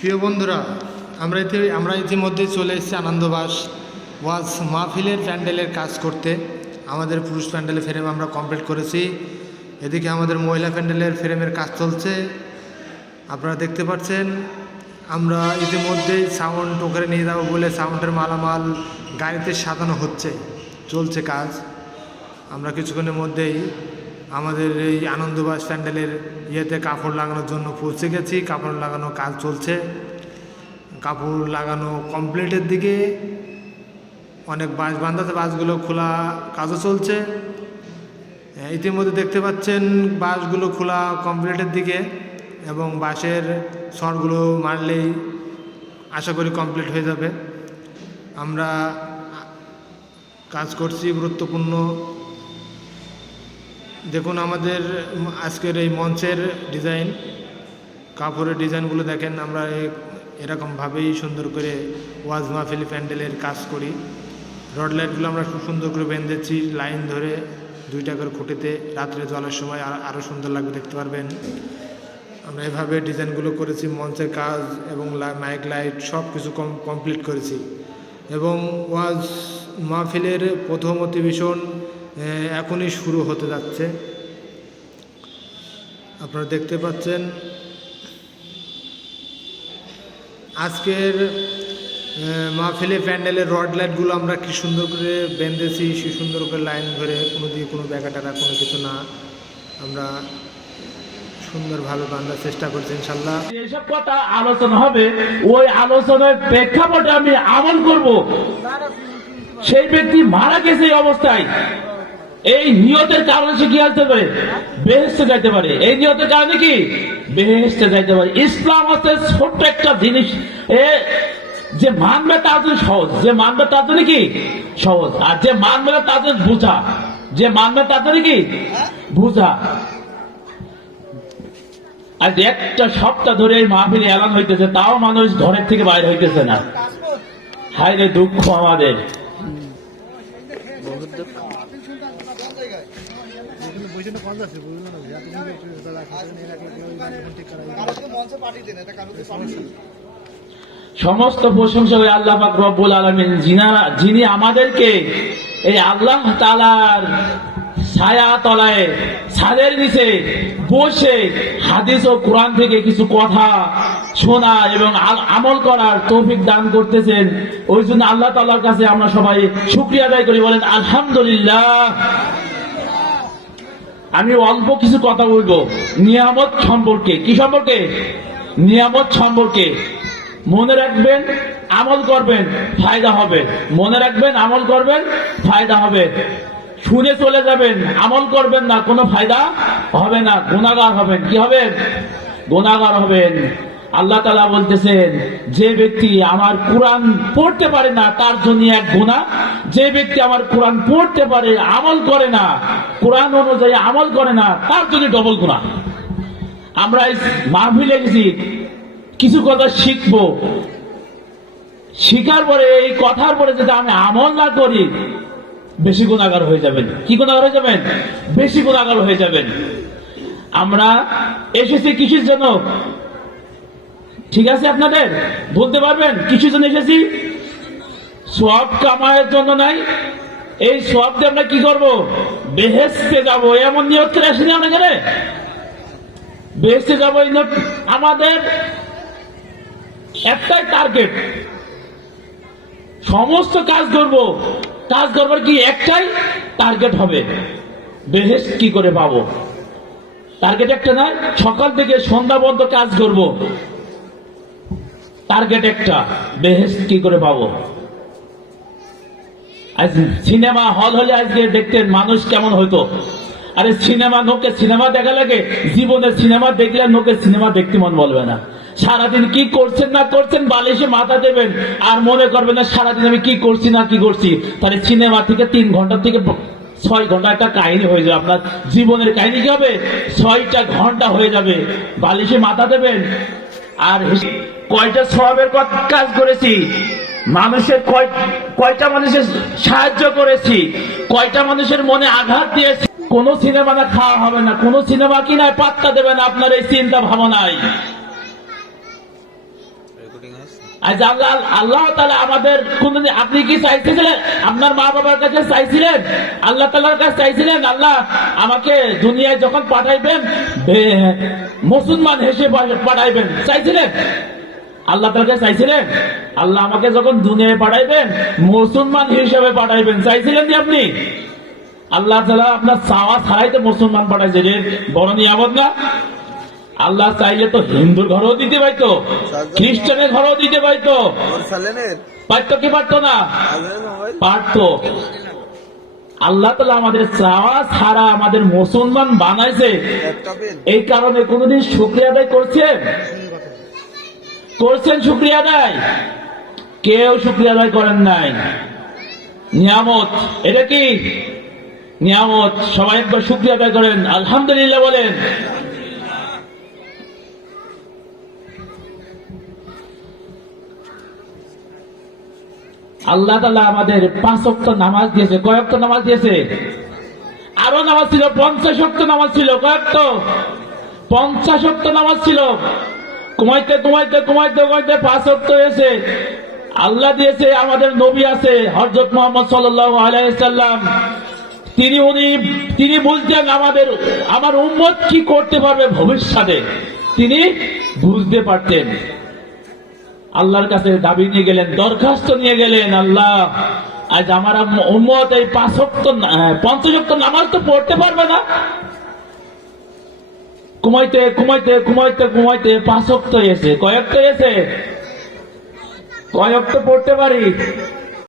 প্রিয় বন্ধুরা, আমরা ইতিমধ্যেই চলে এসেছি আনন্দবাস ওয়াজ মাহফিলের প্যান্ডেলের কাজ করতে। আমাদের পুরুষ প্যান্ডেলের ফ্রেম আমরা কমপ্লিট করেছি। এদিকে আমাদের মহিলা প্যান্ডেলের ফ্রেমের কাজ চলছে, আপনারা দেখতে পাচ্ছেন। আমরা ইতিমধ্যেই সাউন্ড ওখানে নিয়ে যাবো বলে সাউন্ডের মালামাল গাড়িতে সাজানো হচ্ছে, চলছে কাজ। আমরা কিছুক্ষণের মধ্যেই আমাদের এই আনন্দবাস প্যান্ডেলের ইয়েতে কাপড় লাগানোর জন্য পৌঁছে গেছি। কাপড় লাগানো কাজ চলছে, কাপড় লাগানো কমপ্লিটের দিকে। অনেক বাঁশ বাঁধাতে, বাঁশগুলো খোলা কাজও চলছে। ইতিমধ্যে দেখতে পাচ্ছেন বাঁশগুলো খোলা কমপ্লিটের দিকে, এবং বাঁশের শরগুলো মারলেই আশা করি কমপ্লিট হয়ে যাবে। আমরা কাজ করছি গুরুত্বপূর্ণ। দেখুন আমাদের আজকের এই মঞ্চের ডিজাইন, কাপড়ের ডিজাইনগুলো দেখেন। আমরা এরকমভাবেই সুন্দর করে ওয়াজ মাহফিল প্যান্ডেলের কাজ করি। রড লাইটগুলো আমরা খুব সুন্দর করে বেঁধেছি লাইন ধরে 2 টাকার খুঁটিতে। রাত্রে জলের সময় আরও সুন্দর লাগবে, দেখতে পারবেন। আমরা এভাবে ডিজাইনগুলো করেছি। মঞ্চের কাজ এবং মাইক লাইট সব কিছু কমপ্লিট করেছি। এবং ওয়াজ মাহফিলের প্রথম অধিবেশন এখনই শুরু হতে যাচ্ছে, আপনারা দেখতে পাচ্ছেন। আজকের মাহফিলে প্যান্ডেলের রড লাইটগুলো আমরা কি সুন্দর করে বেঁধেছি, সে সুন্দর করে লাইন ধরে, কোনো দিয়ে কোনো ব্যাগাটারা কোনো কিছু না, আমরা সুন্দরভাবে বাঁধার চেষ্টা করছি ইনশাল্লাহ। যেসব কথা আলোচনা হবে ওই আলোচনার প্রেক্ষাপটে আমি আমল করব। সেই ব্যক্তি মারা গেছে এই অবস্থায়, এই নিয়তের কারণে সে কি আসতে পারে, বেহেশতে যাইতে পারে। এই নিয়তের কারণে কি বেহেশতে যাইতে পারে। ইসলাম হচ্ছে ছোট্ট একটা জিনিস, যে মানবে তার জন্য সহজ, যে মানবে তার জন্য কি সহজ, আর যে মানবে না তার জন্য বুঝা, যে মানবে তার জন্য কি বুঝা। আজ একটা সপ্তাহ ধরে এই মাহফিল এলান হইতেছে, তাও মানুষ ঘরের থেকে বাইরে হইতেছে না। হায় রে দুঃখ আমাদের। সমস্ত প্রশংসা ওই আল্লাহ পাক রব্বুল আলামিন, যিনি আমাদেরকে এই আল্লাহ তাআলার ছায়া তলায়, ছাদের নিচে বসে হাদিস ও কোরআন থেকে কিছু কথা শোনা এবং আমল করার তৌফিক দান করতেছেন। ওই জন্য আল্লাহ তাআলার কাছে আমরা সবাই শুকরিয়া আদায় করি, বলেন আলহামদুলিল্লাহ। আমি অল্প কিছু কথা বলবো নিয়ামত সম্পর্কে। কি সম্পর্কে? নিয়ামত সম্পর্কে। মনে রাখবেন, আমল করবেন, ফায়দা হবে। মনে রাখবেন, আমল করবেন, ফায়দা হবে। শুনে চলে যাবেন, আমল করবেন না, কোনো ফায়দা হবে না, গুনাহগার হবেন। কি হবেন? গুনাহগার হবেন। আল্লাহ তাআলা বলতেছেন, যে ব্যক্তি আমার কোরআন পড়তে পারে না তার জন্য এক গুনাহ, যে ব্যক্তি আমার কোরআন পড়তে পারে আমল করে না, কোরআন অনুযায়ী আমল করে না, তার জন্য ডবল গুনাহ। আমরা মাহফিলে গেছি, কিছু কথা শিখবো, শিখার পরে এই কথার পরে যদি আমি আমল না করি, বেশি গুনাহগার হয়ে যাবেন। কি গুনাহগার হয়ে যাবেন? বেশি গুনাহগার হয়ে যাবেন। আমরা এসেছি কিসের জন্য? ঠিক আছে, আপনাদের বলতে পারবেন কিসের জন্য এসেছি? সওয়াব কামানোর জন্য নাই। এই সওয়াব দিয়ে আমরা কি করব? বেহেশতে যাব, এমন নিয়ত করে আসিনি আমরা। এখানে বেহেশতে যাব, এই নিয়ত আমাদের একটাই টার্গেট। সমস্ত কাজ করব, কাজ করবার কি একটাই টার্গেট হবে, বেহেশত কি করে পাবো। টার্গেট একটা নয়, সকাল থেকে সন্ধ্যা পর্যন্ত কাজ করব, টার্গেট একটা, বেহেশত কি করে পাবো। আজ সিনেমা হল হলে আজকে দেখতেন মানুষ কেমন হইতো। আরে সিনেমা, নোকে সিনেমা দেখা লাগে, জীবনে সিনেমা দেখলে নোকে সিনেমা দেখতে মন বলবে না। সারাদিন কি করছেন না করছেন বালিশে মাথা দেবেন, আর মনে করবেন না সারাদিন আমি কি করছি না কি করছি। তাহলে সিনেমা থেকে 3 ঘন্টা থেকে 6 ঘন্টা একটা কাহিনী হয়ে যাবে। আপনার জীবনের কাহিনী কি হবে? 6টা ঘন্টা হয়ে যাবে। বালিশে মাথা দেবেন আর কয়টা সওয়াবের কাজ করেছি, মানুষের কয়টা মানুষের সাহায্য করেছি, কয়টা মানুষের মনে আঘাত দিয়েছি। কোন সিনেমা না খাওয়া হবে না, কোন সিনেমা কি নাই পাত্তা দেবেন আপনার এই চিন্তা ভাবনায়। আজ আল্লাহ আল্লাহ তাআলা আমাদের কোনদিন আপনি কি চাইছিলেন আপনার মা বাবার কাছে চাইছিলেন আল্লাহ তাআলার কাছে চাইছিলেন আল্লাহ আমাকে দুনিয়ায় যখন পাঠাইবেন মুসলমান হিসেবে পাঠাইবেন চাইছিলেন আল্লাহ তাআলার কাছে চাইছিলেন আল্লাহ আমাকে যখন দুনিয়ায় পাঠাইবেন মুসলমান হিসেবে পাঠাইবেন চাইছিলেন যে আপনি আল্লাহ তাআলা আপনার চাওয়া ছাড়াই তো মুসলমান পাঠাইছে যে বড় নিয়ামত না আল্লাহ চাইলে তো হিন্দুর ঘরেও দিতে পারতো খ্রিস্টানের ঘরেও দিতে পারতো পারতো কি পারতো না পারতো আল্লাহ তাআলা আমাদের চাওয়া ছাড়া আমাদের মুসলমান বানাইছে এই কারণে কোনদিন শুকরিয়া আদায় করছেন শুকরিয়া আদায় কেউ শুকরিয়া আদায় করেন নাই নিয়ামত এটা কি নিয়ামত সবাই একবার শুকরিয়া আদায় করেন আলহামদুলিল্লাহ বলেন আল্লাহ তাআলা আমাদের 5 ওয়াক্ত নামাজ দিয়েছে কয় ওয়াক্ত নামাজ দিয়েছে আরো নামাজ ছিল 50 ওয়াক্ত নামাজ ছিল কয় ওয়াক্ত 50 ওয়াক্ত নামাজ ছিল কমাইতে 5 ওয়াক্ত হয়েছে আল্লাহ দিয়েছে আমাদের নবী আছে হযরত মুহাম্মদ সাল্লাল্লাহু আলাইহি সাল্লাম তিনি বলতেন আমার উম্মত কি করতে পারবে ভবিষ্যতে তিনি বুঝতে পারতেন আল্লাহর কাছে দাবি নিয়ে গেলেন দরখাস্ত নিয়ে গেলেন আল্লাহ আজ আমার উম্মত এই 50 ওয়াক্ত নামাজ তো পড়তে পারবে না কমাইতে 5 ওয়াক্ত এসে কয়েকটা এসে কয়েকটা পড়তে পারি